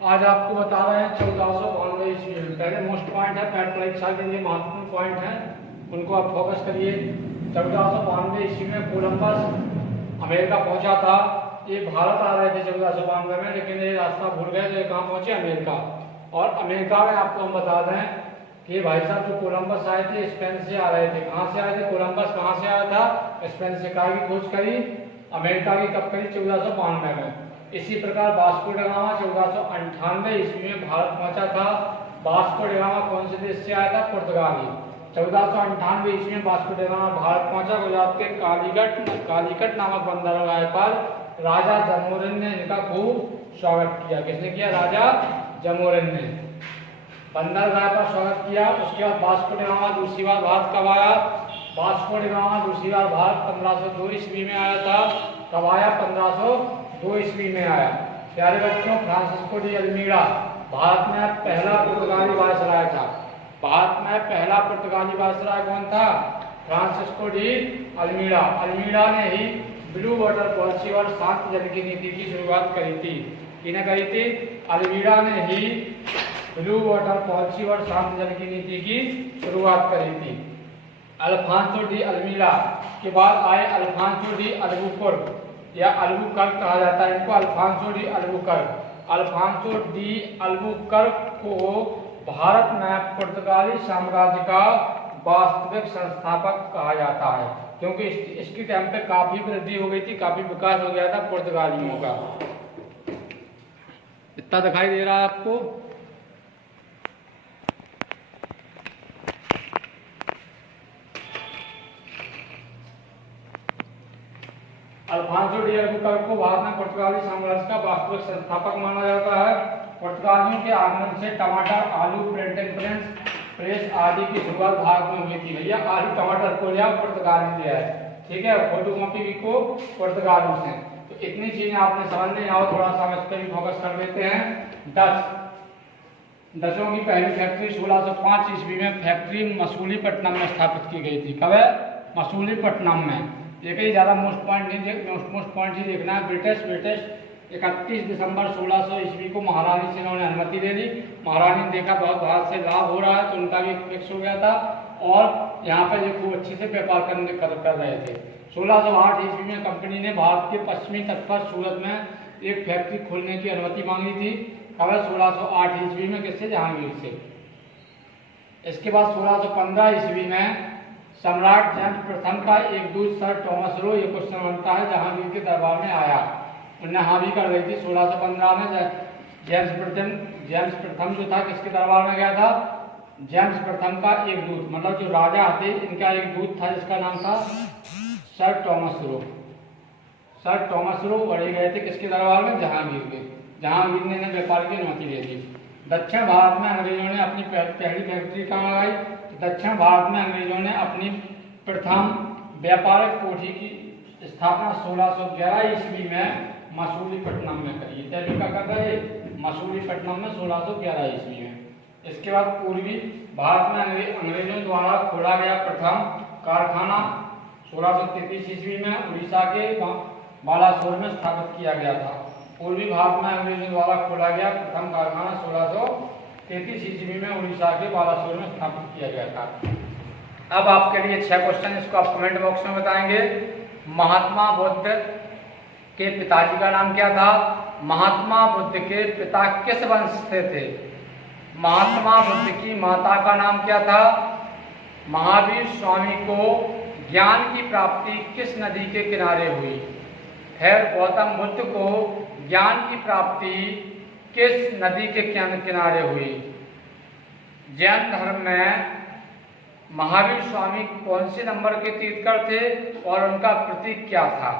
आज आपको बता रहे हैं 1492 ईस्वी में। पहले मोस्ट पॉइंट है, पैट परीक्षा के लिए महत्वपूर्ण पॉइंट है, उनको आप फोकस करिए। 1492 ईस्वी में कोलंबस अमेरिका पहुंचा था। ये भारत आ रहे थे 1492 में, लेकिन ये रास्ता भूल गए तो ये कहाँ पहुंचे? अमेरिका। और अमेरिका में आपको हम बता दें कि भाई साहब जो कोलंबस आए थे स्पेन से आ रहे थे। कहाँ से आए थे? कोलंबस कहाँ से आया था? स्पेन से। कार की खोज करी अमेरिका की कब करी? 1492 में। इसी प्रकार वास्को ड गामा 1498 ईस्वी में भारत पहुंचा था। वास्को ड गामा कौन से देश से आया था? पुर्तगाली। 1498 ईस्वी में वास्को ड गामा भारत पहुंचा। गुजरात के कालीकट नामक बंदरगाह पर राजा जमोरिन ने इनका खूब स्वागत किया। किसने किया? राजा जमोरिन ने बंदरगाह पर स्वागत किया। उसके बाद वास्को ड गामा दूसरी बार भारत कब आया? वास्को ड गामा दूसरी बार भारत 1502 ईस्वी में आया था। कब आया? 1502 ईस्वी में आया। प्यारे बच्चों, फ्रांसिस्को डी अल्मीड़ा भारत में पहला पुर्तगाली वायसराय था। भारत में पहला पुर्तगाली वायसराय कौन था? Francisco de अल्मीड़ा। अल्मीड़ा ने ही ब्लू वाटर पॉलिसी और शांत जल की नीति की शुरुआत करी थी। किसने करी थी? अल्मीड़ा ने ही ब्लू वाटर पॉलिसी और शांत जल की नीति की शुरुआत करी थी। अल्फांसो डी अल्मीड़ा के बाद आए अल्फांसो डी अल्बुकर्क या अल्बुकर्क कहा जाता है इनको। Alfonso de Albuquerque. Alfonso de Albuquerque को भारत में पुर्तगाली साम्राज्य का वास्तविक संस्थापक कहा जाता है, क्योंकि इसके टाइम पे काफी वृद्धि हो गई थी, काफी विकास हो गया था पुर्तगालियों का। इतना दिखाई दे रहा है आपको? अल्फांसो डी अल्बुकर्क को भारत में पुर्तगाली साम्राज्य का वास्तविक संस्थापक माना जाता है। पुर्तगालियों के आगमन से टमाटर, आलू, प्रिंटिंग प्रेस आदि की शुरुआत भारत में हुई थी। भैया आलू टमाटर को लिया पुर्तगाली लिया है, ठीक है। फोटोकॉपी भी को पुर्तगाली से। तो इतनी चीजें आपने समझने आओ, थोड़ा सा इस पर भी फोकस कर देते हैं। डचों की पहली फैक्ट्री 1605 ईस्वी में फैक्ट्री मसूलीपट्टनम में स्थापित की गई थी। कब है? मसूलीपट्टनम में। देखिए ज्यादा मोस्ट पॉइंट ही देखना है। ब्रिटिश 31 दिसंबर 1600 ईस्वी को महारानी से इन्होंने अनुमति ले ली। महारानी ने देखा बहुत भारत से लाभ हो रहा है, तो उनका भी फिक्स हो गया था और यहाँ पर ये खूब अच्छे से व्यापार कर रहे थे। 1608 ईस्वी में कंपनी ने भारत के पश्चिमी तट पर सूरत में एक फैक्ट्री खोलने की अनुमति मांगी थी। कब? 1608 ईस्वी में। किससे? जहांगीर से। इसके बाद 1615 ईस्वी में सम्राट जेम्स प्रथम का एक दूत सर टॉमस रो, ये क्वेश्चन बनता है, जहांगीर के दरबार में आया। उन्हें हाँ भी कर रही थी। 1615 में जेम्स प्रथम जो था किसके दरबार में गया था? जेम्स प्रथम का एक दूत, मतलब जो राजा थे इनका एक दूत था जिसका नाम था sir Thomas Roe. Sir Thomas Roe बड़े गए थे किसके दरबार में? जहांगीर के। जहांगीर ने व्यापार की अनुमति दे दी। दक्षिण भारत में अंग्रेजों ने अपनी पहली फैक्ट्री कहाँ लगाई? दक्षिण भारत में अंग्रेजों ने अपनी प्रथम व्यापारिक कोठी की स्थापना 1611 ईस्वी में मसूलीपट्टनम में करी। तरीका कर रहे मसूलीपट्टनम में 1611 ईस्वी में। इसके बाद पूर्वी भारत में अंग्रेजों द्वारा खोला गया प्रथम कारखाना 1633 ईस्वी में उड़ीसा के बालासोर में स्थापित किया गया था। पूर्वी भारत में अंग्रेजों द्वारा खोला गया प्रथम कारखाना 1633 ईस्वी में उड़ीसा के बालासोर में स्थापित किया गया था। अब आपके लिए 6 क्वेश्चन, इसको आप कमेंट बॉक्स में बताएंगे। महात्मा बुद्ध के पिताजी का नाम क्या था? महात्मा बुद्ध के पिता किस वंश से थे? महात्मा बुद्ध की माता का नाम क्या था? महावीर स्वामी को ज्ञान की प्राप्ति किस नदी के किनारे हुई? फिर गौतम बुद्ध को ज्ञान की प्राप्ति किस नदी के किनारे हुई? जैन धर्म में महावीर स्वामी कौन से नंबर के तीर्थकर थे और उनका प्रतीक क्या था?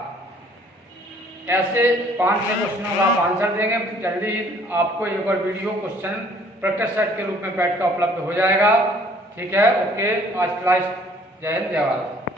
ऐसे 5-6 क्वेश्चनों का आप आंसर देंगे। जल्दी ही आपको एक और वीडियो क्वेश्चन प्रैक्टिस सेट के रूप में बैठ कर उपलब्ध हो जाएगा, ठीक है। ओके, आज क्लास। जय हिंद, जय भारत।